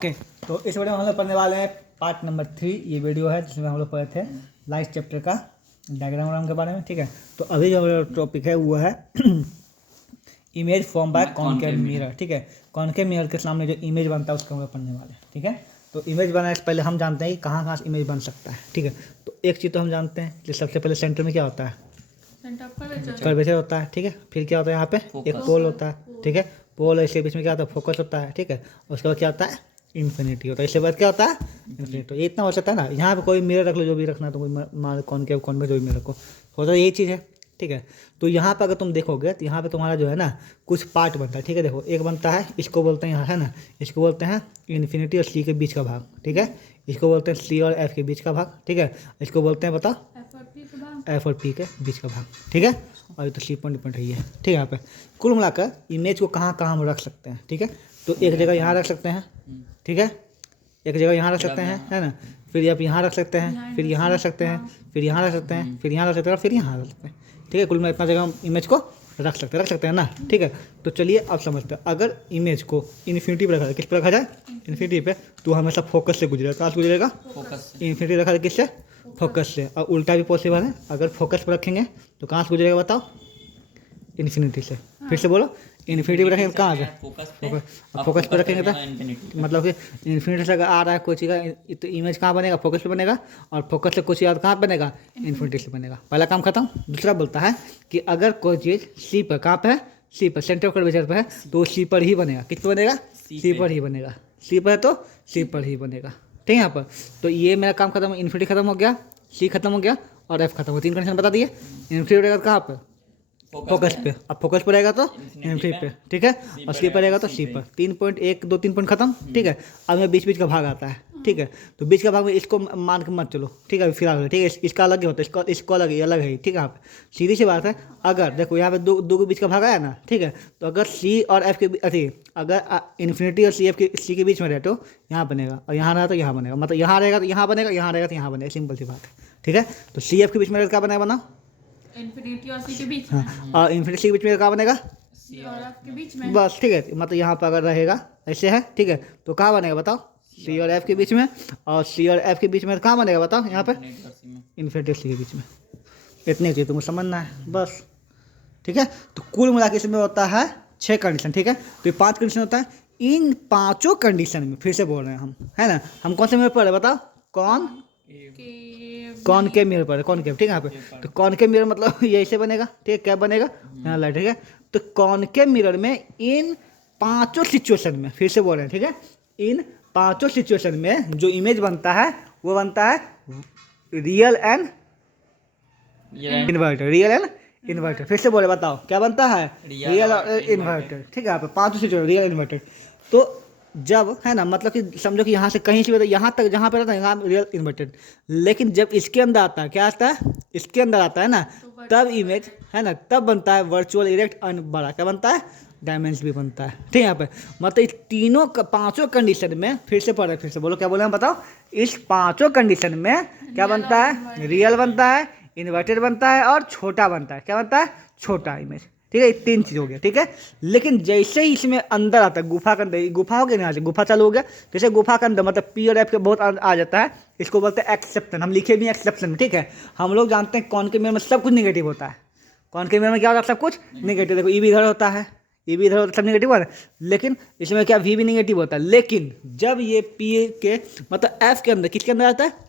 Okay तो इस video में हम लोग पढ़ने वाले हैं पार्ट नंबर 3। ये वीडियो है जिसमें हम लोग पढ़े थे लाइट चैप्टर का डायग्राम के बारे में। ठीक है, तो अभी जो टॉपिक है वो है image form by concave mirror. ठीक है, कॉनकेव मिरर के सामने जो इमेज बनता है उसको हम लोग पढ़ने वाले हैं। ठीक है, तो इमेज बनाने से पहले हम जानते हैं कि कहाँ कहाँ से इमेज बन सकता है। ठीक है, तो एक चीज़ तो हम जानते हैं कि सबसे पहले सेंटर में क्या होता है, कर्वेचर होता है। ठीक है, फिर क्या होता है, यहाँ पे एक पोल होता है। ठीक है, पोल इसके बीच में क्या होता है, फोकस होता है। ठीक है, उसके बाद क्या होता है, इन्फिनिटी होता है। इसके बाद क्या होता है, इन्फिनिटी। तो ये इतना हो सकता है ना, यहाँ पे कोई मिरर रख लो, जो भी रखना, तो कोई कॉनकेव कॉन में जो भी मिरर रखो, होता है यही चीज़ है। ठीक है, तो यहाँ पे अगर तुम देखोगे तो यहाँ पे तुम्हारा जो है ना कुछ पार्ट बनता है। ठीक है, देखो एक बनता है, इसको बोलते हैं यहाँ है ना, इसको बोलते हैं इन्फिनिटी और सी के बीच का भाग। ठीक है, इसको बोलते हैं सी और एफ के बीच का भाग। ठीक है, इसको बोलते हैं बताओ एफ और पी के बीच का भाग। ठीक है, और ये तो सी पॉइंट रही है। ठीक है, यहाँ पे कुल मिलाकर इमेज को कहाँ कहाँ हम रख सकते हैं। ठीक है, तो एक जगह यहाँ रख सकते हैं। ठीक है, एक जगह यहाँ रख सकते हैं, है ना, फिर आप यहाँ रख सकते हैं, फिर यहाँ रख सकते हैं, फिर यहाँ रख सकते हैं, फिर यहाँ रख सकते हैं, फिर यहाँ रख सकते हैं। ठीक है, कुल में इतना जगह हम इमेज को रख सकते हैं ना। ठीक है, तो चलिए अब समझते हैं, अगर इमेज को इन्फिनिटी पर रखा जाए, किस पर रखा जाए, इन्फिनिटी पे, तो हमेशा फोकस से गुजरेगा। कहाँ से गुजरेगा, फोकस। इन्फिनिटी रखा जाए किससे, फोकस से। और उल्टा भी पॉसिबल है, अगर फोकस पर रखेंगे तो कहाँ से गुजरेगा बताओ, इन्फिनिटी से। फिर से बोलो, इन्फिनिटी पे रखेंगे कहाँ से, फोकस पे रखेंगे तो मतलब कि इन्फिनिटी से अगर आ रहा है कोई चीज़ का, तो इमेज कहाँ बनेगा, फोकस पे बनेगा, और फोकस से कुछ याद कहाँ बनेगा, इन्फिनिटी से बनेगा। पहला काम खत्म। दूसरा बोलता है कि अगर कोई चीज़ सी पर, कहाँ पे है, सी पर, सेंटर ऑफ कर्वेचर पर है, तो सी पर ही बनेगा। किस पर बनेगा, सी पर ही बनेगा। सी पर है तो सी पर ही बनेगा। ठीक है, यहाँ पर तो ये मेरा काम खत्म, इन्फिनिटी खत्म हो गया, सी खत्म हो गया और एफ खत्म हो, 3 कंडीशन बता दिए। इन्फिनिटी रहेगा कहाँ पर, फोकस पे। अब फोकस पर रहेगा तो इन्फिनिटी पे। ठीक है, और सी पर रहेगा तो सी पर। 3 पॉइंट, 1 2 3 पॉइंट खत्म। ठीक है, अब में बीच बीच का भाग आता है। ठीक है, तो बीच का भाग में इसको मान के मत चलो। ठीक है, फिलहाल ठीक है, इसका अलग ही होता है, इसको अलग ही अलग है। ठीक है, यहाँ पे सीधी सी बात है, अगर देखो यहाँ पे दो के बीच का भाग आया ना। ठीक है, तो अगर सी और एफ के अरे अगर इन्फिनिटी और सी के बीच में रहे तो यहाँ बनेगा, और यहाँ रहा तो यहाँ बनेगा, मतलब यहाँ रहेगा तो यहाँ बनेगा, यहाँ रहेगा तो यहाँ बनेगा, सिंपल सी बात है। ठीक है, तो सी एफ के बीच में क्या बनेगा, बनाओ इन्फिनिटी और सी के बीच में। हाँ, और इन्फिनिटी सी के बीच में क्या बनेगा, सी और एफ के बीच में। बस। ठीक है, मतलब यहाँ पर अगर रहेगा ऐसे है, ठीक है, तो कहाँ बनेगा बताओ, सी और एफ के बीच में, और सी और एफ के बीच में कहाँ बनेगा बताओ, यहाँ पे इन्फिनिटी सी के बीच में। इतनी चीज़ तुमको समझना है बस। ठीक है, तो कुल मिला के इसमें होता है 6 कंडीशन। ठीक है, तो ये 5 कंडीशन होता है। इन 5 कंडीशन में फिर से बोल रहे हैं हम, है ना, हम कौन से में पढ़ रहे बताओ, कॉनकेव मिरर पर, कॉनकेव। ठीक है, यहाँ पे तो कॉनकेव मिरर मतलब ये ऐसे बनेगा। ठीक है, क्या बनेगा, यहाँ लाइट। ठीक है, तो कॉनकेव मिरर में इन 5 सिचुएशन में, फिर से बोल रहे हैं, ठीक है, इन 5 सिचुएशन में जो इमेज बनता है वो बनता है real and inverter. Real and inverter, फिर से बोले बताओ क्या बनता है, रियल और इन्वर्टर। ठीक है, यहाँ पे 5 सिचुएशन रियल इन्वर्टर। तो जब है ना, मतलब कि समझो कि यहाँ से कहीं से भी यहाँ तक जहाँ पे रहता है, यहाँ रियल इन्वर्टेड। लेकिन जब इसके अंदर आता है, क्या आता है, इसके अंदर आता है ना, तब इमेज है ना, तब बनता है वर्चुअल इरेक्ट एंड बड़ा। क्या बनता है, डायमेंशन भी बनता है। ठीक है, यहाँ पे मतलब इस तीनों 5 कंडीशन में, फिर से पढ़े, फिर से बोलो क्या बोले हम बताओ, इस 5 कंडीशन में क्या बनता है, रियल बनता है, इन्वर्टेड बनता है और छोटा बनता है। क्या बनता है, छोटा इमेज। ठीक है, ये 3 चीज़ हो गया। ठीक है, लेकिन जैसे ही इसमें अंदर आता है, गुफा के अंदर, गुफा हो गया ना, यहाँ से गुफा चालू हो गया, जैसे गुफा के अंदर मतलब पी और एफ के बहुत आ जाता है, इसको बोलते हैं एक्सेप्शन। हम लिखे भी हैं एक्सेप्शन में। ठीक है, हम लोग जानते हैं कॉनकेव मिरर में सब कुछ निगेटिव होता है। कॉनकेव मिरर में क्या होता है, सब कुछ निगेटिव। देखो ई भी इधर होता है, ई भी इधर होता है, सब निगेटिव होता है। लेकिन इसमें क्या, वी भी निगेटिव होता है। लेकिन जब ये पी के मतलब एफ के अंदर, किसके अंदर आता है,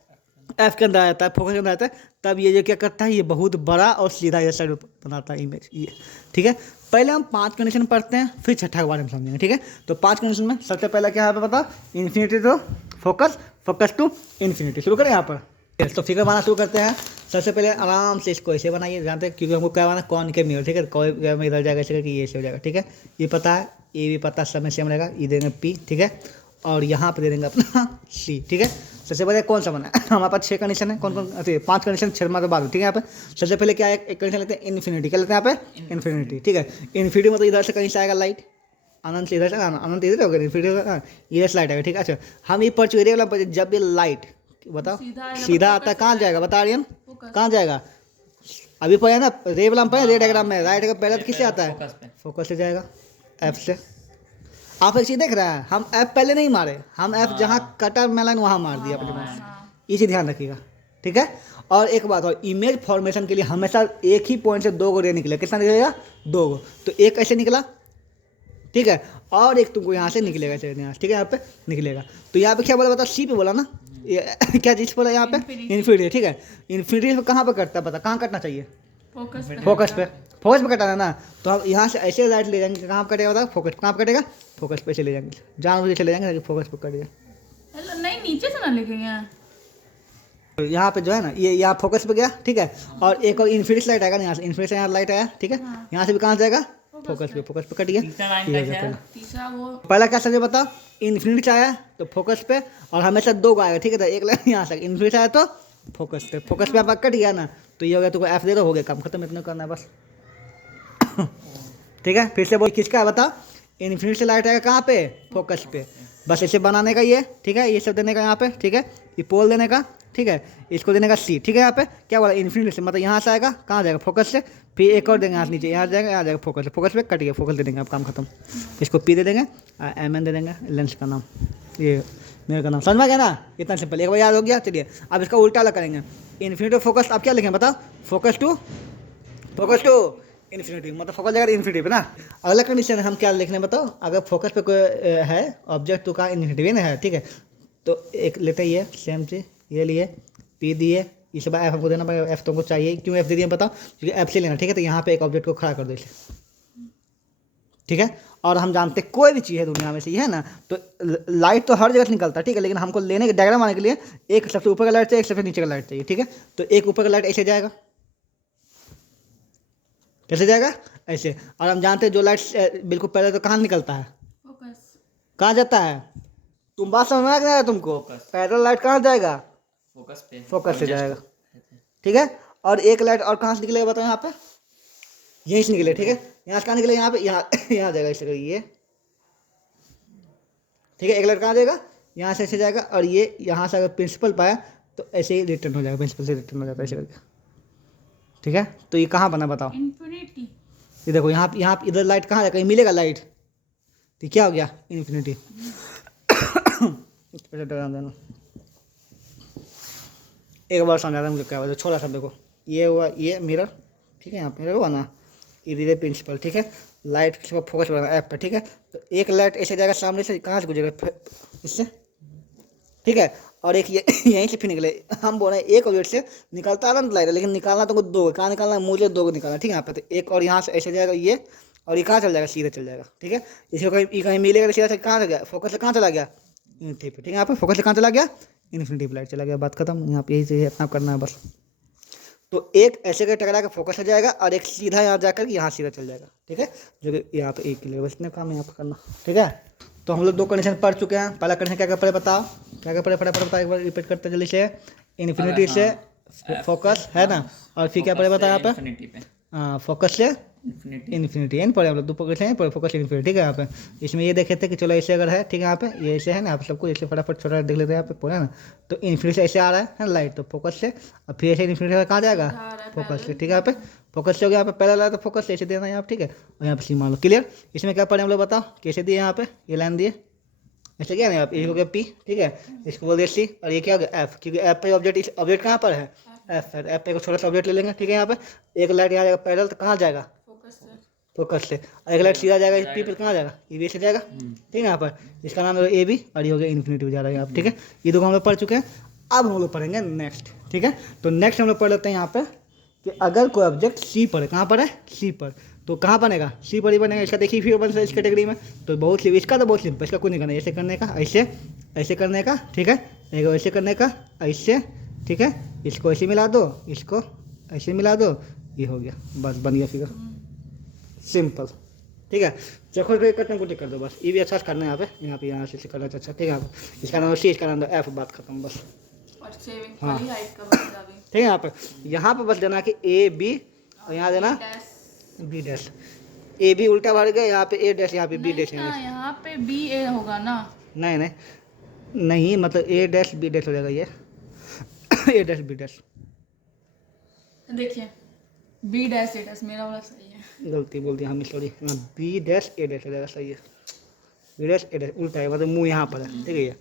एफ के अंदर आता है, फोकस के अंदर आता है, तब ये जो क्या करता है, ये बहुत बड़ा और सीधा ये साइड बनाता है इमेज ये। ठीक है, पहले हम 5 कंडीशन पढ़ते हैं, फिर छठा के बारे में समझेंगे। ठीक है, तो 5 कंडीशन में सबसे पहला क्या है पे बताओ, infinity to focus, focus to infinity. शुरू करें यहाँ पर, तो फिगर बनाना शुरू करते हैं। सबसे पहले आराम से इसको ऐसे बनाइए, जानते हैं क्योंकि हमको क्या बनाना, कॉनकेव मिरर। ठीक है, कॉनकेव मिरर इधर जाएगा ऐसे कि ये ऐसे हो जाएगा। ठीक है, ये पता है, ये भी पता है, सब में सेम रहेगा। ये देंगे पी, ठीक है, और यहाँ पे दे देंगे अपना सी। ठीक है, सबसे पहले कौन सा बना है, हमारे पास 6 कंडीशन है, कौन कौन, 5 कंडीशन 6 के बाद। ठीक है, यहाँ पे सबसे पहले क्या है, एक कंडीशन लेते हैं इन्फिनिटी। क्या लेते हैं यहाँ पे, इन्फिनिटी। ठीक है, इन्फिनिटी मतलब इधर से कहीं से आएगा लाइट, अनंत से इधर से, अनंत इधर होगा, इन्फिनिटी इधर से लाइट आएगा। ठीक है, अच्छा हम ये पढ़ चुके वाला, जब ये लाइट बताओ सीधा आता है, कहाँ जाएगा बता रही हम, कहाँ जाएगा, अभी पढ़े ना रे वाला में, पढ़े रे डायग्राम में, राइट का पहले किससे आता है, फोकस से जाएगा, एफ से। आप एक चीज़ देख रहे हैं, हम एफ पहले नहीं मारे, हम एफ जहाँ कटा मेलन वहाँ मार दिया अपने पास। इसी ध्यान रखिएगा, ठीक है। और एक बात और, इमेज फॉर्मेशन के लिए हमेशा एक ही पॉइंट से 2 गो रे निकलेगा। कितना निकलेगा? 2 गो। तो एक ऐसे निकला, ठीक है, और एक तुमको यहाँ से निकलेगा, ऐसे यहाँ से, ठीक है, यहाँ पे निकलेगा। तो यहाँ पे क्या बोला, बता, सी पे बोला ना, क्या चीज़ बोला यहाँ पे? इन्फिनिटी, ठीक है। इन्फिनिटी पे कहाँ पे कटता है, पता कहाँ कटना चाहिए? फोकस पे। फोकस पे, फोकस पे कटाना ना। तो हम यहाँ से ऐसे लाइट ले जाएंगे, कहाँ पे कटेगा बता? फोकस, कहाँ पे कटेगा? फोकस पे चले जाएंगे, जानबूझ के चले जाएंगे ताकि फोकस पे कट जाए। हेलो, नहीं नीचे से ना लिखेंगे। तो यहाँ पे जो है ना, ये यहाँ फोकस पे गया, ठीक है। और एक और इन्फिनिटी लाइट आएगा ना, यहाँ से इन्फिनिटी से यहाँ लाइट आया, ठीक है। यहाँ से भी कहाँ से जाएगा? फोकस पे, फोकस पे कट गया। ये हो गया पहला। तीसरा वो पहला क्या समझे बताओ? इन्फिनिटी से आया तो फोकस पे, और हमेशा 2 को आएगा, ठीक है। तो एक लाइन यहाँ से इन्फिनिटी से आया तो फोकस पे, फोकस पे आप कट गया ना, तो ये हो गया। तुमको एफ दे दो, हो गया काम खत्म, इतना करना है बस। ठीक है, फिर से बोल, किसका है बताओ? इन्फिनिटी से लाइट आएगा कहाँ पे? फोकस पे। बस इसे बनाने का ये, ठीक है, ये सब देने का यहाँ पे, ठीक है, ये पोल देने का, ठीक है, इसको देने का सी, ठीक है। यहाँ पे क्या बोला? इन्फिनिटी से, मतलब यहाँ से आएगा, कहाँ जाएगा? फोकस से। फिर एक और देंगे यहाँ से नीचे, यहाँ जाएगा, यहाँ जाएगा फोकस से, फोकस पे कट गया, फोकस दे देंगे, आप काम खत्म। इसको पी दे देंगे, एम एन दे देंगे, लेंस का नाम, ये मेरे का नाम, समझ में गया ना? इतना सिंपल, एक बार याद हो गया। चलिए अब इसका उल्टा अलग करेंगे। इन्फिनिटी फोकस, आप क्या लिखें बताओ? फोकस टू इन्फिनिटी, मतलब फोकस जाएगा इन्फिनिटी पे ना। अगला कंडीशन हम क्या लिखने बताओ? अगर फोकस पे कोई है ऑब्जेक्ट तो कहाँ? इन्फिनिटी में है, ठीक है। तो एक लेते ही है, सेम चीज, ये लिए, पी दिए, इस बार एफ हमको देना पड़ेगा। एफ तुमको चाहिए, क्यों एफ दे दिया बताओ? क्योंकि एफ से लेना, ठीक है। तो यहाँ पे एक ऑब्जेक्ट को खड़ा कर दो इसे, ठीक है। और हम जानते कोई भी चीज़ है दुनिया में से, ये है ना, तो लाइट तो हर जगह से निकलता है, ठीक है। लेकिन हमको लेने के डायग्राम आने के लिए एक सबसे ऊपर का लाइट चाहिए, एक सबसे नीचे का लाइट चाहिए, ठीक है। तो एक ऊपर का लाइट ऐसे जाएगा, कैसे जाएगा? ऐसे। और हम जानते हैं जो लाइट बिल्कुल पहले तो कहाँ निकलता है? फोकस कहाँ जाता है? तुम बात समझ में आ गया तुमको? पैरेलल लाइट कहाँ जाएगा? फोकस पे, फोकस से जाएगा, ठीक है। और एक लाइट और कहाँ से निकलेगा बताओ? यहाँ पे यहीं से निकले, ठीक है। यहाँ से कहाँ निकले? यहाँ पे, यहाँ यहाँ जाएगा इसे, ये, ठीक है। एक लाइट कहाँ जाएगा? यहाँ से ऐसे जाएगा, और ये यहाँ से अगर प्रिंसिपल पाया तो ऐसे ही रिटर्न हो जाएगा, प्रिंसिपल से रिटर्न हो जाता है ऐसे करके, ठीक है। तो ये कहाँ बना बताओ? इन्फिनिटी। ये देखो, यहाँ इधर लाइट कहाँ जाएगा? कहीं मिलेगा लाइट, तो क्या हो गया? इन्फिनिटी। इस पर ध्यान देना, एक बार समझा रहा मुझे क्या हुआ, छोटा सा देखो, ये हुआ, ये मिरर, ठीक है, यहाँ पे मिरर हुआ ना, ये प्रिंसिपल, ठीक है। लाइट को फोकस बनाना ऐप पे, ठीक है। तो एक लाइट ऐसे जाएगा सामने से, कहाँ से गुजरेगा? इससे, ठीक है। और एक ये यहीं से फिर निकले। हम बोल रहे हैं एक ऑब्जेक्ट से निकलता है ना लाइट, लेकिन निकालना तुमको 2, कहाँ निकालना है? मुझे 2 को निकालना, ठीक है। यहाँ पे तो एक, और यहाँ से ऐसे जाएगा ये, और ये कहाँ चल जाएगा? सीधे चल जाएगा, ठीक है। इसको कहीं मिलेगा तो सीधा से कहाँ चला गया? फोकस से कहाँ चला गया? इन्फिनिटी पे, ठीक है। यहाँ पे फोकस से कहाँ चला गया? इन्फिनिटी पे लाइट चला गया, बात खत्म। यहाँ पे यही चाहिए, इतना करना है बस। तो एक ऐसे कर टकरा के फोकस हो जाएगा, और एक सीधा यहाँ जाकर यहाँ सीधा चल जाएगा, ठीक है। जो कि यहाँ पे एक के लिए बस इतने काम यहाँ पे करना, ठीक है। तो हम लोग 2 कंडीशन पढ़ चुके हैं। पहला कंडीशन क्या क्या पढ़े बताओ? क्या क्या पढ़े? फटाफट बताओ, एक बार रिपीट करते जल्दी से। इन्फिनिटी से फोकस है ना, और फिर क्या पढ़े बताओ? यहाँ पे इन्फिनिटी पे, हाँ, फोकस से इन्फिनिटी, इन्फिनिटी है ना, पढ़े हम लोग 2 पकड़ हैं, पढ़े फोकस इन्फिनिटी, ठीक है। यहाँ पे इसमें ये देखे थे कि चलो ऐसे अगर है, ठीक है, यहाँ पे ये ऐसे है ना, आप सबको ऐसे फटाफट छोटा देख लेते हैं यहाँ पे पूरा ना। तो इन्फिनिटी से ऐसे आ रहा है ना लाइट, तो फोकस से, और फिर ऐसे इन्फिनिटी से कहाँ जाएगा? फोकस से, ठीक है। यहाँ पे फोकस से हो गया, यहाँ पे पहला लाया तो फोकस से ऐसे देना है यहाँ पे, ठीक है। और यहाँ पे सी मान लो, क्लियर। इसमें क्या पढ़े हम लोग बताओ? कैसे दिए? यहाँ पे ये लाइन दिए, ऐसे क्या नहीं, आप ये हो गया पी, ठीक है। इसको बोल दिया सी, और ये क्या हो गया? एफ, क्योंकि एफ पे ऑब्जेक्ट, ऑब्जेक्ट कहाँ पर है? एफ है। एफ पे एक छोटा सा ऑब्जेक्ट ले लेंगे, ठीक है। यहाँ पे एक लाइट यहाँ जाएगा पैरेलल, तो कहाँ जाएगा? फोकस से। फोकस से। और एक लाइट सीधा जाएगा पी पे, कहाँ जाएगा? ये बी से जाएगा, ठीक है। यहाँ पर इसका नाम है ए बी, और ये हो गया इन्फिनिटी जा रहा है आप, ठीक है। ये 2 हम लोग पढ़ चुके हैं। अब हम लोग पढ़ेंगे नेक्स्ट, ठीक है। तो नेक्स्ट हम लोग पढ़ लेते हैं यहाँ पे कि अगर कोई ऑब्जेक्ट सी पर है, कहाँ पर है? सी पर, तो कहाँ बनेगा? सी पर ही बनेगा। इसका देखिए फिर बन इस कैटेगरी में, तो बहुत सी, इसका तो बहुत सिंपल, इसका कुछ नहीं करना, ऐसे करने का, ऐसे ऐसे करने का, ठीक है। एक ऐसे करने का, ऐसे, ठीक है। इसको ऐसे मिला दो, इसको ऐसे मिला दो, ये हो गया, बस बन गया फिगर, सिंपल, ठीक है। चक्कर को कटने को टिक कर दो बस। ये भी अच्छा से करना है यहाँ पे यहाँ से करना अच्छा, ठीक है। इसका नाम सी, इसका नाम एफ, बात खत्म बस, और सेविंग हाँ। वाली हाइट का बदला भी। ठीक है। यहाँ पे बस देना कि ए बी, और यहाँ देना dash. B dash. A B उल्टा भर गया, यहाँ पे ए डैश, यहाँ पे बी डैश है। यहाँ पे बी ए होगा ना? नहीं नहीं नहीं, मतलब ए डैश बी डैश हो जाएगा ये। ए डैश बी डैश, देखिए, बी डैश ए डैश, मेरा वाला सही है। गलती बोल दी हमें, सॉरी। बी डैश ए डैश हो जाएगा, सही है। बी डैश ए डैश उल्टा है, मतलब मुंह यहाँ पर है, ठीक है ये।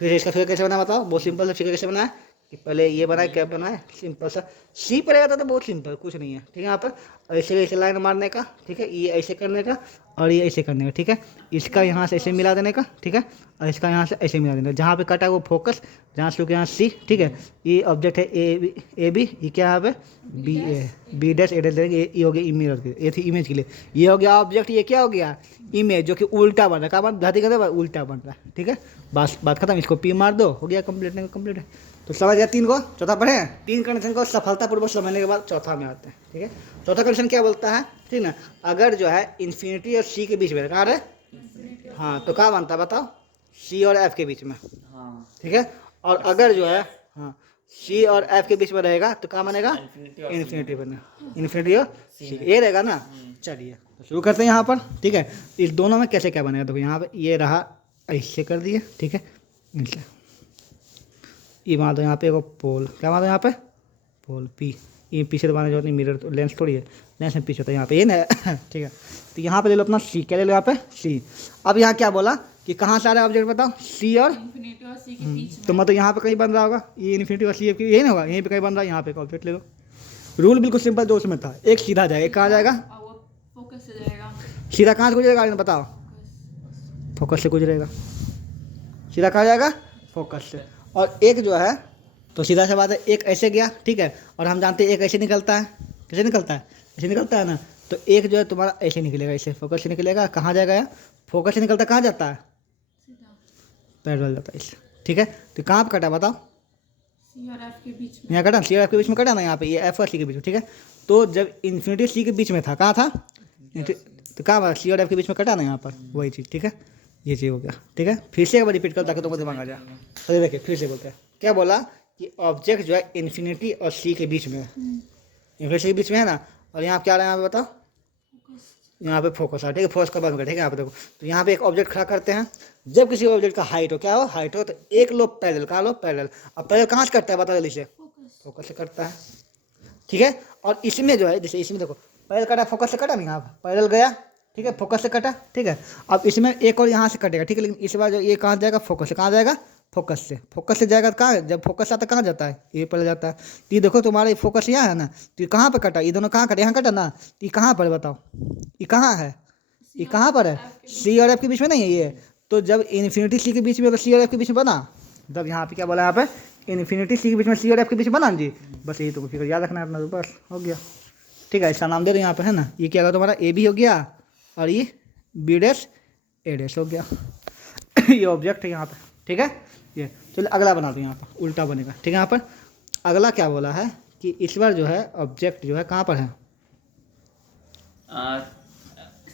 फिर इसका फिगर कैसे बना बताओ, बहुत सिंपल सा फिगर कैसे बना है कि पहले ये बना है, क्या बना है, सिंपल सा सी पर रहता तो बहुत सिंपल, कुछ नहीं है, ठीक है। यहाँ पर ऐसे ऐसे लाइन मारने का, ठीक है, ये ऐसे करने का और ये ऐसे करने का, ठीक है। इसका यहाँ से ऐसे मिला देने का, ठीक है, और इसका यहाँ से ऐसे मिला देने का, जहाँ पे कटा है वो फोकस, जहाँ से यहाँ सी, ठीक है। ये ऑब्जेक्ट है ए बी, ये क्या यहाँ पे बी डैश ए डैश, ये हो गया इमेज, ये थी इमेज के लिए, ये हो गया ऑब्जेक्ट, ये क्या हो गया इमेज, जो कि उल्टा बन रहा है, क्या बन धरती का उल्टा बन रहा है, ठीक है। बस बात खत्म, इसको पी मार दो, हो गया कंप्लीट, नहीं कंप्लीट है। तो समझ गया तीन को, चौथा पढ़े हैं। तीन कंडीशन को सफलतापूर्वक समझने के बाद चौथा में आते हैं, ठीक है। चौथा कंडीशन क्या बोलता है, ठीक ना, अगर जो है इन्फिनिटी और सी के बीच में, कहाँ है, हाँ, तो क्या बनता है बताओ, सी और एफ के बीच में, ठीक है। और अगर जो है हाँ सी और एफ के बीच में रहेगा तो क्या बनेगा, इन्फिनिटी बनेगा, इन्फिनिटी और सी, ये रहेगा ना। चलिए तो शुरू करते हैं यहाँ पर, ठीक है। इस दोनों में कैसे क्या बनेगा, देखो यहाँ पे ये रहा, ऐसे कर दिए, ठीक है, ऐसे ये मान दो यहाँ पे, एक पोल, क्या मान दो यहाँ पे, पोल पी, ये पीछे दबाने जरूरत नहीं, मिरर तो लेंस थोड़ी है, लेंस में पीछे होता है यहाँ पे, ये ना ठीक है। तो यहाँ पे ले लो अपना सी, क्या ले लो यहाँ पे सी। अब यहाँ क्या बोला कि कहाँ से आ रहा है ऑब्जेक्ट बताओ, सी और इन्फिनिटी और सी के बीच में। तो मतलब यहाँ पे कहीं बन रहा होगा, ये इन्फिनिटी और सी एफ की यही ना होगा, यहीं पे कहीं बन रहा है, यहाँ पे एक ऑब्जेक्ट ले लो। रूल बिल्कुल सिंपल जो उसमें था, एक सीधा जाएगा, एक कहाँ जाएगा, और वो फोकस से जाएगा, सीधा कहाँ से गुजरेगा बताओ, फोकस से गुजरेगा, सीधा कहाँ जाएगा, फोकस से। और एक जो है तो सीधा सा बात है, एक ऐसे गया, ठीक है, और हम जानते हैं एक ऐसे निकलता है, कैसे निकलता है, ऐसे निकलता है ना। तो एक जो है तुम्हारा ऐसे निकलेगा, ऐसे फोकस से निकलेगा, कहाँ जाएगा यार, फोकस से निकलता कहाँ जाता है, सीधा पैरेलल जाता है इससे, ठीक है। तो कहाँ पर कटा बताओ, सी और एफ के बीच में। यहाँ कटा, सी और एफ के बीच में कटा ना, यहाँ पे ये एफ और सी के बीच में, ठीक है। तो जब इन्फिनिटी सी के बीच में था, कहाँ था, तो कहाँ सी और एफ के बीच में कटा ना, यहाँ पर वही चीज़, ठीक है, ये चीज़ हो गया, ठीक है। फिर से एक बार रिपीट कर ताकि तुमको दिमाग आ जाए। अरे देखिए फिर से बोलते हैं, क्या बोला कि ऑब्जेक्ट जो है इन्फिनिटी और सी के बीच में है, इन्फिनिटी के बीच में है ना, और यहाँ क्या आ रहा है, यहाँ पे बताओ, यहाँ पे फोकस आ, ठीक है, फोकस का बंद कर, ठीक है। यहाँ पे देखो, तो यहाँ पे एक ऑब्जेक्ट खड़ा करते हैं, जब किसी ऑब्जेक्ट का हाइट हो, क्या हो हाइट हो, तो एक लो पैरेलल, कहाँ लो पैरेलल। अब पैरेलल कहाँ से करता है बताओ जल्दी से, फोकस से करता है, ठीक है। और इसमें जो है, जैसे इसमें देखो पैरेलल कटा, फोकस से कटा नहीं, यहाँ पैरेलल गया, ठीक है, फोकस से कटा, ठीक है। अब इसमें एक और यहाँ से कटेगा, ठीक है, लेकिन इस बार जो ये कहाँ जाएगा, फोकस से, कहाँ जाएगा, फोकस से जाएगा, कहाँ जब फोकस आता है कहाँ जाता है, ये पहले जाता है। तो ये देखो तुम्हारा फोकस यहाँ है ना, तो ये कहाँ पर कटा, ये दोनों कहाँ कटे, यहाँ कटा ना, तो ये कहाँ पर बताओ, ये कहाँ है, ये कहाँ पर है, सी और एफ के बीच में नहीं है ये। तो जब इन्फिनिटी सी के बीच में और सी और एफ के बीच में बना, तब यहाँ पे क्या बोला, यहाँ पे इन्फिनिटी सी के बीच में सी और एफ के बीच में बना जी, बस यही तो फिर याद रखना है अपना, तो बस हो गया, ठीक है। इसका नाम दे रहे यहाँ पे है ना, ये क्या होगा तुम्हारा ए बी हो गया, और ये बी डैश ए डैश हो गया ये ऑब्जेक्ट है यहाँ पे, ठीक है। ये चलो अगला बना दो, यहाँ पर उल्टा बनेगा, ठीक है। यहाँ पर अगला क्या बोला है कि इस बार जो है ऑब्जेक्ट जो है कहाँ पर है,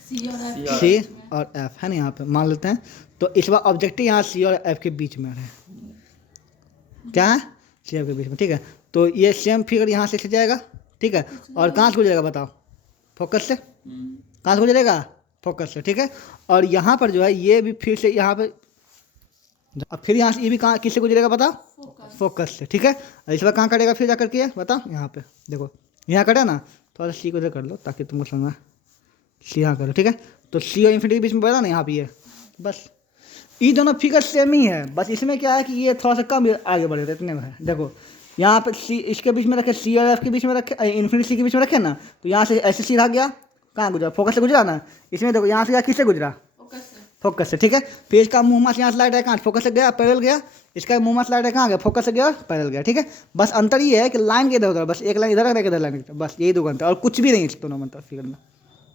सी और एफ सी और एफ है ना, यहाँ पे मान लेते हैं। तो इस बार ऑब्जेक्ट यहाँ सी और एफ के बीच में है, क्या है, सी एफ के बीच में, ठीक है। तो ये सेम फिगर यहाँ से जाएगा, ठीक है, और कहाँ से गुजरेगा बताओ, फोकस से, कहाँ से गुजरेगा, फोकस से, ठीक है। और यहाँ पर जो है ये भी फिर से यहाँ पे, अब फिर यहाँ से ये भी कहाँ किससे गुजरेगा बताओ, फोकस से, ठीक है। और इस बार कहाँ कटेगा फिर जाकर के बताओ, यहाँ पे देखो, यहाँ कटा ना, थोड़ा सी को इधर कर लो ताकि तुमको समझ, सी यहाँ करो, ठीक है। तो सी और इन्फिनिटी के बीच में बना ना यहाँ पे, ये बस ये दोनों फिगर सेम ही है, बस इसमें क्या है कि ये थोड़ा सा कम आगे बढ़े थे, इतने में है। देखो यहाँ पे सी इसके बीच में रखे, सी और एफ के बीच में रखे, इन्फिनिटी सी के बीच में रखे ना, तो यहाँ से ऐसे सीधा गया, कहाँ गुजरा, फोकस से गुजरा ना। इसमें देखो यहाँ से गया, किससे गुजरा, फोकस से, ठीक है। फिर इसका मुंह मास यहाँ स्लाइड है, कहाँ फोकस से गया, पैरेलल गया, इसका मुंह मास स्लाइड है, कहाँ गया, फोकस से गया, पैरेलल गया, ठीक है। बस अंतर ये है कि लाइन के इधर उधर, बस एक लाइन इधर है, इधर लाइन, बस यही दो अंतर, और कुछ भी नहीं इस दोनों अंतर फिगर में,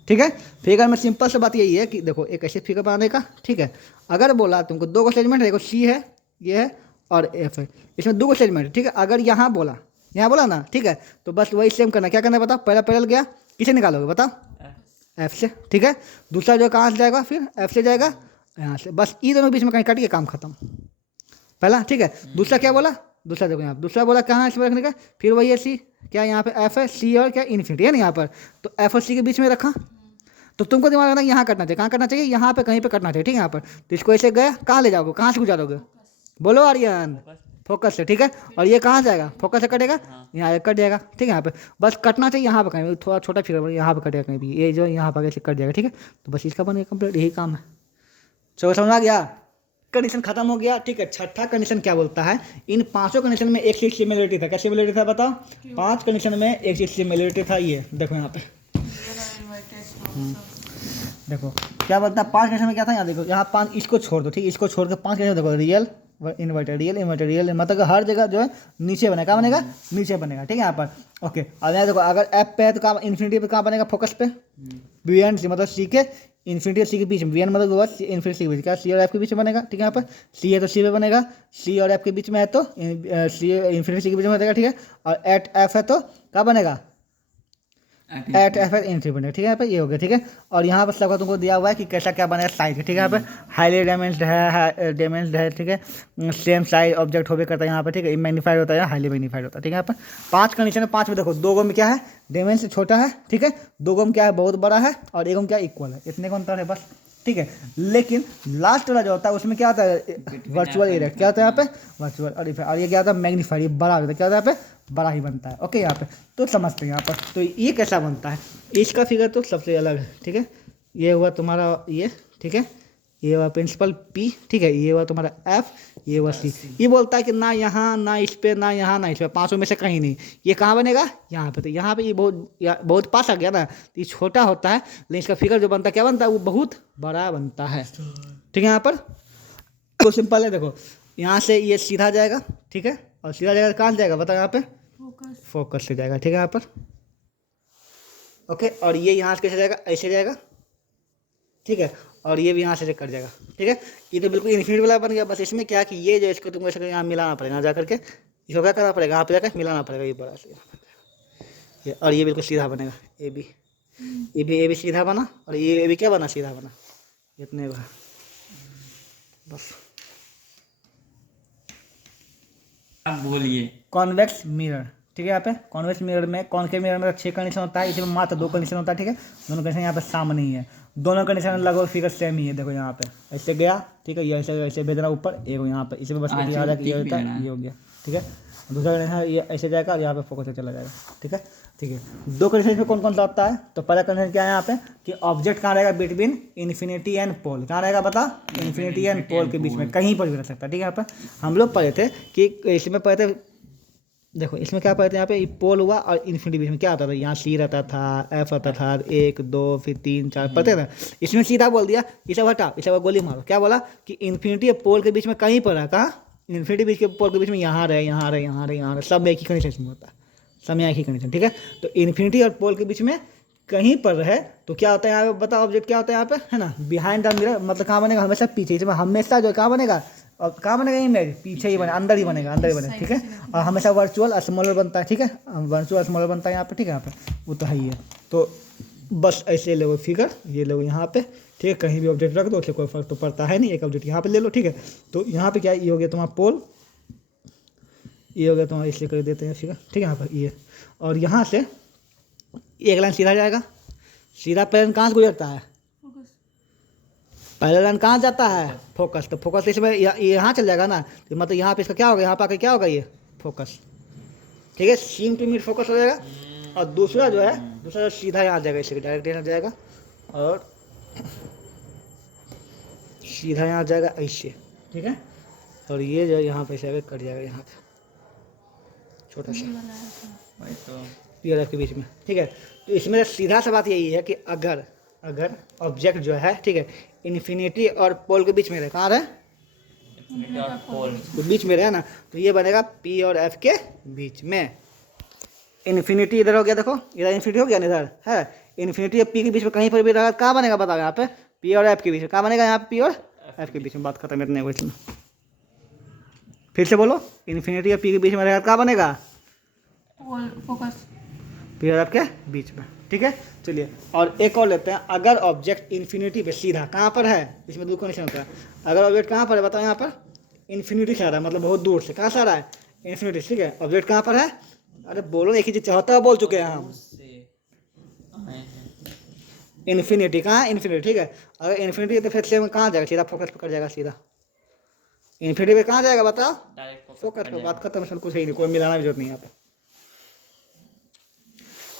ठीक है। फिगर में सिंपल से बात यही है कि देखो एक ऐसे फिगर बनाने का, ठीक है। अगर बोला तुमको दो सेगमेंट है, देखो सी है, ये है, और एफ है, इसमें दो सेगमेंट है, ठीक है। अगर यहाँ बोला ना, ठीक है, तो बस वही सेम करना, क्या करना है बताओ, पहला पैरेलल गया, किसे निकालोगे बताओ, एफ से, ठीक है। दूसरा जो कहाँ से जाएगा, फिर एफ से जाएगा यहाँ से, बस ये दोनों बीच में कहीं कट के काम खत्म, पहला, ठीक है। दूसरा क्या बोला, दूसरा देखो यहाँ, दूसरा बोला कहाँ इसमें रखने का, फिर वही है सी, क्या यहाँ पे एफ है, सी और क्या इन्फिनिटी है ना यहाँ पर, तो एफ और सी के बीच में रखा। तो तुमको दिमाग रखना यहाँ कटना चाहिए, कहाँ कटना चाहिए, यहाँ पे कहीं पे कटना चाहिए, ठीक है। यहाँ पर तो इसको ऐसे गया, कहाँ ले जाओगे, कहाँ से गुजारोगे, बोलो आर्यन, फोकस से, ठीक है। और ये कहाँ जाएगा, फोकस से कटेगा, यहाँ कट जाएगा, ठीक है। यहाँ पे बस कटना चाहिए, यहाँ पे कहीं थोड़ा छोटा फिगर यहाँ पे कटेगा कहीं भी, ये जो यहाँ पर ऐसे कट जाएगा, ठीक है। तो बस इसका बन गया कंप्लीट, यही काम है, चलो समझ आ गया, कंडीशन खत्म हो गया। ठीक है, छठा कंडीशन क्या बोलता है, इन पांचों कंडीशन में एक चीज सिमिलरिटी था। क्या सिमिलरिटी था बताओ? 5 कंडीशन में एक चीज सिमिलरिटी था, ये देखो यहाँ पे। देखो क्या बोलता है, 5 कंडीशन में क्या था, यहाँ देखो, यहाँ 5, इसको छोड़ दो, ठीक है, इसको छोड़ के 5 कंडीशन देखो, real inverted, real inverted, real, मतलब हर जगह जो है नीचे बनेगा, क्या बनेगा, नीचे बनेगा। ठीक है यहाँ पर, ओके। अब यहाँ देखो, अगर एफ पे है तो कहाँ, इन्फिनिटी पे कहाँ बनेगा, फोकस पे, बी एंड सी, मतलब सी के इन्फिनिटी और सी के बीच में, वी एन मतलब होगा इन्फिनिटी सी के बीच, क्या सी और एफ के बीच में बनेगा। ठीक है यहाँ पर सी है तो सी पे बनेगा, सी और एफ के बीच में है तो सी इन्फिनिटी सी के बीच में बनेगा। ठीक है, और एट एफ है तो क्या बनेगा, एट एफ इन्फिनिटी बनेगा। ठीक है यहाँ पे, ये हो गया। ठीक है, और यहाँ पर सबका तुमको दिया हुआ है कि कैसा क्या बनेगा साइज। ठीक है यहाँ पे हाईली डायमेंस्ड है, डायमेंस्ड है। ठीक है, सेम साइज ऑब्जेक्ट होवे करता है यहाँ पे। ठीक है, मैग्नीफाइड होता है, हाईली मैग्नीफाइड होता है। ठीक है यहाँ पर 5 कंडीशन है, 5 में देखो, 2 में क्या है, डायमेंशन छोटा है। ठीक है, 2 में क्या है, बहुत बड़ा है, और 1 में क्या इक्वल है, इतने का अंतर है बस। ठीक है, लेकिन लास्ट वाला जो होता है उसमें क्या होता है, वर्चुअल एरिया, क्या होता है यहाँ पे, वर्चुअल, और ये क्या होता है, मैग्नीफाइड, ये बड़ा होता है, क्या होता है यहाँ पे, बड़ा ही बनता है। ओके यहाँ पे तो समझते हैं यहाँ पर, तो ये कैसा बनता है, इसका फिगर तो सबसे अलग है। ठीक है, ये हुआ तुम्हारा ये, ठीक है, ये हुआ प्रिंसिपल पी। ठीक है, ये हुआ तुम्हारा एफ, ये हुआ सी। ये बोलता है कि ना यहाँ, ना इस पे, ना यहाँ, ना इस पे, पांचों में से कहीं नहीं। ये कहाँ बनेगा, यहाँ पे। तो यहाँ पे ये बहुत पास आ गया ना, तो ये छोटा होता है, लेकिन इसका फिगर जो बनता है क्या बनता है, वो बहुत बड़ा बनता है। ठीक है, यहाँ पर तो सिंपल है, देखो यहाँ से ये सीधा जाएगा। ठीक है, और सीधा जाएगा कहाँ से जाएगा बताओ, यहाँ पे फोकस से जाएगा। ठीक है यहाँ पर, ओके, और ये यहाँ से कैसे जाएगा, ऐसे जाएगा। ठीक है, और ये भी यहाँ से कट जाएगा। ठीक है, ये तो बिल्कुल इन्फिनिट वाला बन गया। बस इसमें क्या कि ये जो इसको तुमको ऐसे यहाँ मिलाना पड़ेगा, जा करके इसको क्या करना पड़ेगा, यहाँ पे जाकर मिलाना पड़ेगा, ये बड़ा से ये, और ये बिल्कुल सीधा बनेगा। ए भी सीधा बना, और ये भी क्या बना, सीधा बना, इतने का बस। आप बोलिए, कॉन्वेक्स मिरर। ठीक है, यहाँ पे कॉन्वेक्स मिरर में, कॉन्केव मिरर में 6 कंडीशन होता है, इसमें मात्र 2 कंडीशन होता है। ठीक है, दोनों कंडीशन यहाँ पे सामने ही है, दोनों कंडीशन लगभग फिगर सेम ही है। देखो यहाँ पे ऐसे गया, ठीक है, ये ऐसे ऐसे भेजना ऊपर, एक यहाँ पे, इसमें बस याद है कि ये होता है, ये हो गया। ठीक है, दूसरा कंडीशन ये ऐसे जाएगा, और यहाँ पे फोकस से चला जाएगा। ठीक है, ठीक है, 2 कंडीशन में कौन कौन सा होता है, तो पहला कंडीशन क्या है यहाँ पे, कि ऑब्जेक्ट कहाँ रहेगा, बिटवीन इन्फिनिटी एंड पोल, कहाँ रहेगा बता, इन्फिनिटी एंड पोल के बीच में, कहीं पर भी रह सकता है। ठीक है, यहाँ पर हम लोग पढ़े थे कि इसमें पढ़े थे, देखो इसमें क्या पढ़ते हैं, यहाँ पे पोल हुआ और इन्फिनिटी बीच में क्या आता था, यहाँ सी रहता था, एफ आता था, 1 2 फिर 3 4 पढ़ते थे। इसमें सीधा बोल दिया, इसे हटा, इसे गोली मारो, क्या बोला कि इन्फिनिटी और पोल के बीच में कहीं पर है, कहाँ, इन्फिनिटी बीच के पोल के बीच में, यहाँ रहे, यहाँ रहे, यहाँ रहे, यहाँ रहे, सब एक ही कंडीशन में होता है, सब में एक ही कंडीशन। ठीक है, तो इन्फिनिटी और पोल के बीच में कहीं पर है तो क्या होता है यहाँ पे बताओ, ऑब्जेक्ट क्या होता है यहाँ पे, है ना, बिहाइंड द मिरर, मतलब कहाँ बनेगा, हमेशा पीछे, इसमें हमेशा जो कहाँ बनेगा, और कहाँ बनेगा इमेज, पीछे ही बने, अंदर ही बनेगा, अंदर ही बनेगा। ठीक है, और हमेशा वर्चुअल स्मॉलर बनता है। ठीक है, वर्चुअल स्मॉलर बनता है यहाँ पे। ठीक है, यहाँ पे वो तो है ही है, तो बस ऐसे ले लो फिगर, ये लो यहाँ पे। ठीक है, कहीं भी ऑब्जेक्ट रख दो, उससे कोई फर्क तो पड़ता है नहीं, एक ऑब्जेक्ट यहाँ पे ले लो। ठीक है, तो यहाँ पे क्या, ये हो गया तुम्हारा पोल, ये हो गया तुम्हारा, इसलिए कर देते हैं फिगर। ठीक है, यहाँ पर ये, और यहाँ से एक लाइन सीधा जाएगा, सीधा पैरेंट कहाँ से गुजरता है, पहला लाइन कहाँ जाता है, फोकस, तो फोकस इसमें यहाँ चल जाएगा ना, तो मतलब यहाँ पे इसका क्या होगा, यहाँ पे आके क्या होगा, ये फोकस। ठीक है, सीम टू मीट फोकस हो जाएगा, और दूसरा जो है, दूसरा सीधा यहाँ जाएगा, इससे डायरेक्ट यहाँ जाएगा, और सीधा यहाँ जाएगा ऐसे। ठीक है, और ये जो यहाँ पे से कट जाएगा, यहाँ पे छोटा सा भाई तो पी के बीच में। ठीक है, तो इसमें सीधा सा बात यही है कि अगर ऑब्जेक्ट जो है, ठीक है, इन्फिनिटी और पोल के बीच में रहे, कहाँ रहे, तो बीच में रहे ना, तो ये बनेगा पी और एफ के बीच में। इन्फिनिटी इधर हो गया, देखो इधर इन्फिनिटी हो गया ना, इधर है इन्फिनिटी और पी के बीच में कहीं पर भी रहा, कहाँ बनेगा बताओ, यहाँ पे पी और एफ के बीच में, कहाँ बनेगा, यहाँ पे पी और एफ के बीच में। बात खत्म, इतने क्वेश्चन, फिर से बोलो, इन्फिनिटी और पी के बीच में रहेगा, कहाँ बनेगा, फोकस, पी और एफ के बीच में। ठीक है, चलिए और एक और लेते हैं, अगर ऑब्जेक्ट इन्फिनिटी पे सीधा कहाँ पर है, इसमें 2 कंडीशन होता है, अगर ऑब्जेक्ट कहाँ पर है बताओ, यहाँ पर इन्फिनिटी से आ रहा है, मतलब बहुत दूर से, कहाँ से आ रहा है, इन्फिनिटी। ठीक है, ऑब्जेक्ट कहाँ पर है, अरे बोलो, एक ही चीज चाहता बोल चुके हैं हम, इन्फिनिटी, कहाँ इन्फिनिटी। ठीक है, अगर इन्फिनिटी तो फिर से कहाँ जाएगा, सीधा फोकस पकड़ जाएगा, सीधा इन्फिनिटी पे कहाँ जाएगा बताओ, फोकस पे। बात खत्म, सब कुछ है ही नहीं, कोई मिलाना भी जरूरत नहीं यहाँ पे।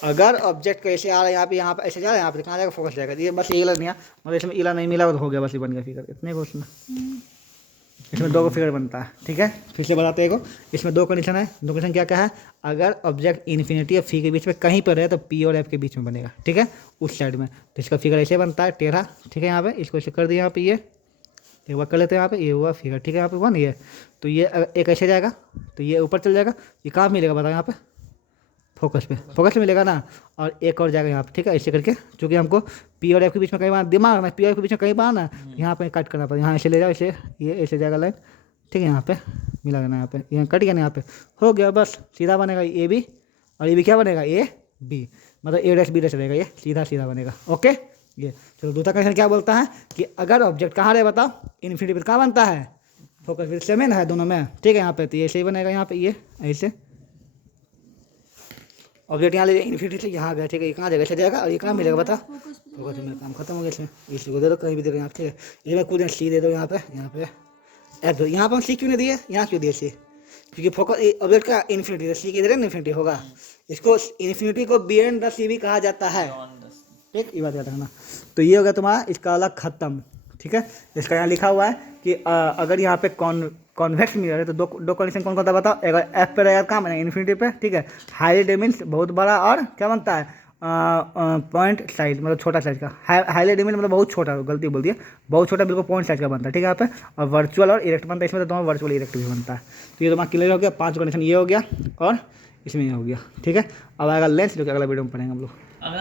अगर ऑब्जेक्ट को ऐसे आ रहा है यहाँ पे ऐसे जा रहा है यहाँ पे कहाँ जाएगा, फोकस जाएगा। ये बस इला नहीं है, मतलब इसमें इला नहीं मिला तो हो गया, बस ये बन गया फिगर। इतने क्वेश्चन इसमें 2 फिगर बनता है, ठीक है। फिर से बताते हैं, इसमें 2 कंडीशन है। 2 कंडीशन क्या क्या है, अगर ऑब्जेक्ट इन्फिनिटी और फी के बीच में कहीं पर है तो पी और एफ के बीच में बनेगा, ठीक है, उस साइड में। तो इसका फिगर ऐसे बनता है टेढ़ा, ठीक है। यहाँ पे इसको ऐसे कर दिया, यहाँ पे ये एक बार कर लेते हैं, यहाँ पे ये हुआ फिगर, ठीक है। यहाँ पे बन ये, तो ये एक ऐसे जाएगा तो ये ऊपर चल जाएगा, ये कहाँ मिलेगा बताओ, यहाँ पे फोकस पे, फोकस में मिलेगा ना। और एक और जाएगा यहाँ पे, ठीक है, ऐसे करके, चूँकि हमको पी और एफ के बीच में कहीं बार दिमाग ना, पी और एफ के बीच में कहीं बार ना, यहाँ पे कट करना पड़ेगा। यहाँ ऐसे ले जाओ, ऐसे ये ऐसे जाएगा लाइन, ठीक है। यहाँ पे मिला देना, यहाँ पे यहाँ कट गया ना, यहाँ पे हो गया, बस सीधा बनेगा ए बी। और ये भी क्या बनेगा, ए बी, मतलब ए डैश बी डैश रहेगा, ये सीधा सीधा बनेगा, ओके। ये चलो दूसरा क्वेश्चन क्या बोलता है कि अगर ऑब्जेक्ट कहाँ रहे बताओ, इन्फिनिटी पर कहाँ बनता है, फोकस फिर सेम है दोनों में, ठीक है। यहाँ पे तो ये ऐसे ही बनेगा, यहाँ पे ये ऐसे ऑब्जेक्ट यहाँ ले इन्फिनिटी से यहाँ गया, ठीक है। ये कहाँ जाएगा, ऐसे जाएगा, और ये कहाँ मिलेगा बता, फोकस में। काम खत्म हो गया इसमें, इसी को दे दो कहीं भी दे दो यहाँ, ठीक है। ये मैं खुद सी दे दो यहाँ पे एफ दो। यहाँ पर हम सी क्यों नहीं दिए, यहाँ क्यों दिए सी, क्योंकि फोकस ऑब्जेक्ट का इन्फिनिटी, सी के इधर इन्फिनिटी होगा। इसको इन्फिनिटी को बियॉन्ड द सी भी कहा जाता है, ठीक, ये बात याद रखना। तो ये हो गया तुम्हारा इसका वाला खत्म, ठीक है। इसका यहाँ लिखा हुआ है कि अगर यहाँ पे कॉन्वेक्स मिरर है तो दो कंडीशन कौन कौन सा बताओ। अगर एफ पे रहेगा कहाँ बनेगा, इन्फिनिटी पे, ठीक है। हाईली मीन्स बहुत बड़ा, और क्या बनता है पॉइंट साइज, मतलब छोटा साइज का। हाईली मीन्स मतलब बहुत छोटा, गलती बोल दिया, बहुत छोटा, बिल्कुल पॉइंट साइज का बनता है, ठीक है। यहाँ पे और वर्चुअल और इरेक्ट बनता है, इसमें तो तुम्हारा वर्चुअल इरेक्ट भी बनता है। तो ये तुम्हारा क्लियर हो गया, 5 कंडीशन ये हो गया और इसमें ये हो गया, ठीक है। अब आएगा लेंस, जो कि अगला वीडियो में पढ़ेंगे हम लोग।